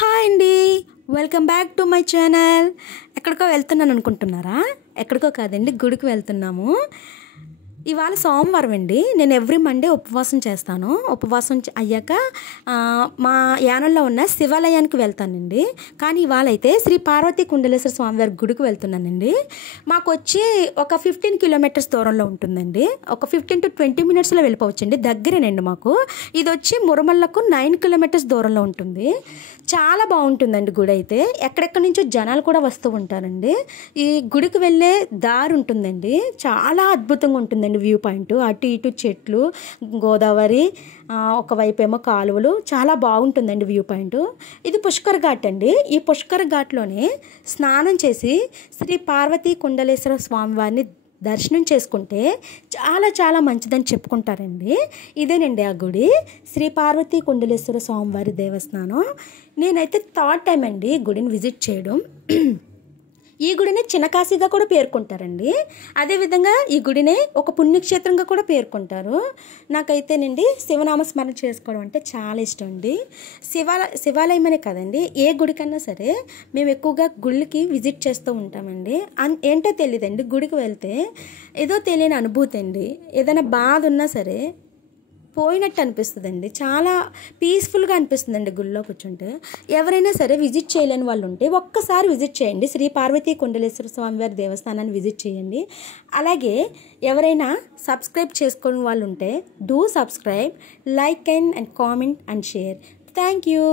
Hi అండి, welcome back to my channel. ఎక్కడికో వెళ్తున్నాను అనుకుంటున్నారా? ఎక్కడికో కాదండి, గుడికి వెళ్తున్నాము. ఇవాళ సోమవారం అండి. నేను ఎవ్రీ మండే ఉపవాసం చేస్తాను. ఉపవాసం అయ్యాక మా యానంలో ఉన్న శివాలయానికి వెళ్తానండి. కానీ ఇవాళ అయితే శ్రీ పార్వతీ కుండలేశ్వర స్వామివారి గుడికి వెళ్తున్నానండి. మాకు వచ్చి ఒక 15 కిలోమీటర్స్ దూరంలో ఉంటుందండి. ఒక 15 to 20 మినిట్స్లో వెళ్ళిపోవచ్చండి. దగ్గరేనండి మాకు. ఇది వచ్చి మురమల్లకు 9 కిలోమీటర్స్ దూరంలో ఉంటుంది. చాలా బాగుంటుందండి గుడి అయితే. ఎక్కడెక్కడి నుంచో జనాలు కూడా వస్తూ ఉంటారండి. ఈ గుడికి వెళ్ళే దారి ఉంటుందండి, చాలా అద్భుతంగా ఉంటుందండి. వ్యూ పాయింట్, అటు ఇటు చెట్లు, గోదావరి, ఒకవైపు ఏమో కాలువలు, చాలా బాగుంటుందండి వ్యూ పాయింట్. ఇది పుష్కర్ ఘాట్ అండి. ఈ పుష్కర్ ఘాట్లోనే స్నానం చేసి శ్రీ పార్వతీ కుండలేశ్వర స్వామివారిని దర్శనం చేసుకుంటే చాలా చాలా మంచిదని చెప్పుకుంటారండి. ఇదేనండి ఆ గుడి, శ్రీ పార్వతీ కుండలేశ్వర స్వామివారి దేవస్థానం. నేనైతే థర్డ్ టైం అండి గుడిని విజిట్ చేయడం. ఈ గుడిని చిన్నకాశీగా కూడా పేర్కొంటారండి. అదేవిధంగా ఈ గుడిని ఒక పుణ్యక్షేత్రంగా కూడా పేర్కొంటారు. నాకైతేనండి శివనామ స్మరణ చేసుకోవడం అంటే చాలా ఇష్టం అండి. శివాలయం అనే కదండి, ఏ గుడికన్నా సరే మేము ఎక్కువగా గుళ్ళకి విజిట్ చేస్తూ ఉంటామండి. ఏంటో తెలియదండి, గుడికి వెళ్తే ఏదో తెలియని అనుభూతి అండి. ఏదైనా బాధ ఉన్నా సరే పోయినట్టు అనిపిస్తుందండి. చాలా పీస్ఫుల్గా అనిపిస్తుందండి గుళ్ళో కూర్చుంటే. ఎవరైనా సరే విజిట్ చేయలేని వాళ్ళు ఉంటే ఒక్కసారి విజిట్ చేయండి. శ్రీ పార్వతీ కుండలేశ్వర స్వామివారి దేవస్థానాన్ని విజిట్ చేయండి. అలాగే ఎవరైనా సబ్స్క్రైబ్ చేసుకునే వాళ్ళు ఉంటే do subscribe, like and comment and share. Thank you.